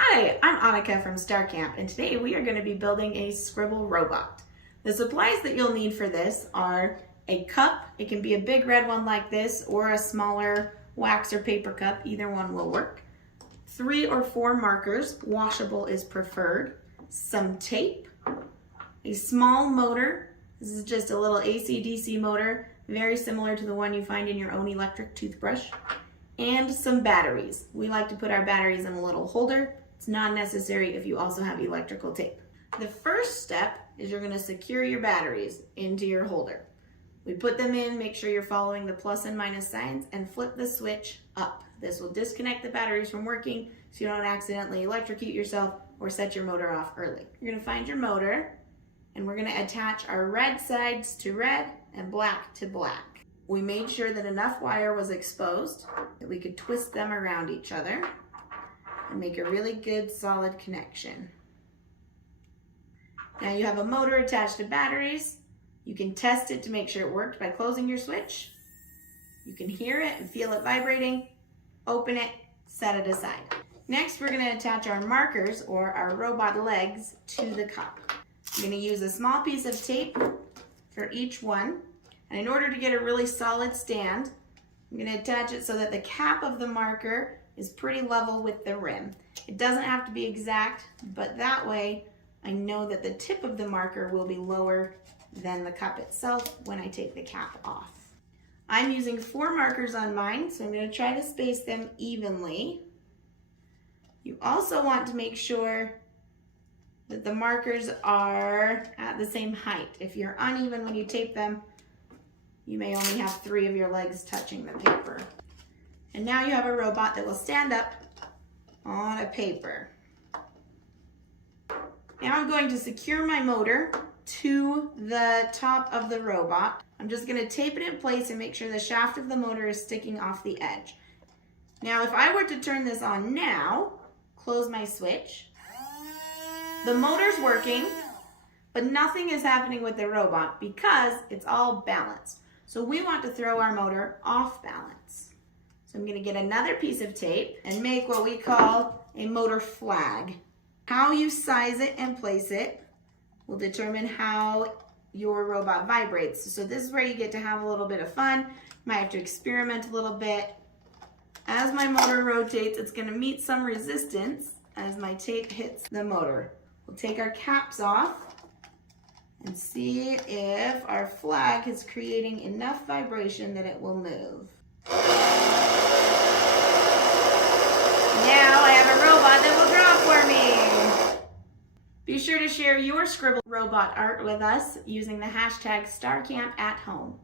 Hi, I'm Annika from Star Camp, and today we are going to be building a Scribble Robot. The supplies that you'll need for this are a cup. It can be a big red one like this or a smaller wax or paper cup. Either one will work. 3 or 4 markers, washable is preferred. Some tape, a small motor. This is just a little AC/DC motor, very similar to the one you find in your own electric toothbrush. And some batteries. We like to put our batteries in a little holder. It's not necessary if you also have electrical tape. The first step is you're going to secure your batteries into your holder. We put them in, make sure you're following the plus and minus signs, and flip the switch up. This will disconnect the batteries from working so you don't accidentally electrocute yourself or set your motor off early. You're going to find your motor, and we're going to attach our red sides to red and black to black. We made sure that enough wire was exposed that we could twist them around each other and make a really good solid connection. Now you have a motor attached to batteries. You can test it to make sure it worked by closing your switch. You can hear it and feel it vibrating. Open it, set it aside. Next, we're going to attach our markers or our robot legs to the cup. I'm going to use a small piece of tape for each one. And in order to get a really solid stand, I'm going to attach it so that the cap of the marker is pretty level with the rim. It doesn't have to be exact, but that way I know that the tip of the marker will be lower than the cup itself when I take the cap off. I'm using 4 markers on mine, so I'm going to try to space them evenly. You also want to make sure that the markers are at the same height. If you're uneven when you tape them, you may only have 3 of your legs touching the paper. And now you have a robot that will stand up on a paper. Now I'm going to secure my motor to the top of the robot. I'm just going to tape it in place and make sure the shaft of the motor is sticking off the edge. Now if I were to turn this on now, close my switch, the motor's working, but nothing is happening with the robot because it's all balanced. So we want to throw our motor off balance. So I'm going to get another piece of tape and make what we call a motor flag. How you size it and place it will determine how your robot vibrates. So this is where you get to have a little bit of fun. You might have to experiment a little bit. As my motor rotates, it's going to meet some resistance as my tape hits the motor. We'll take our caps off and see if our flag is creating enough vibration that it will move. Now I have a robot that will draw for me. Be sure to share your Scribble Robot art with us using the hashtag StarCampAtHome.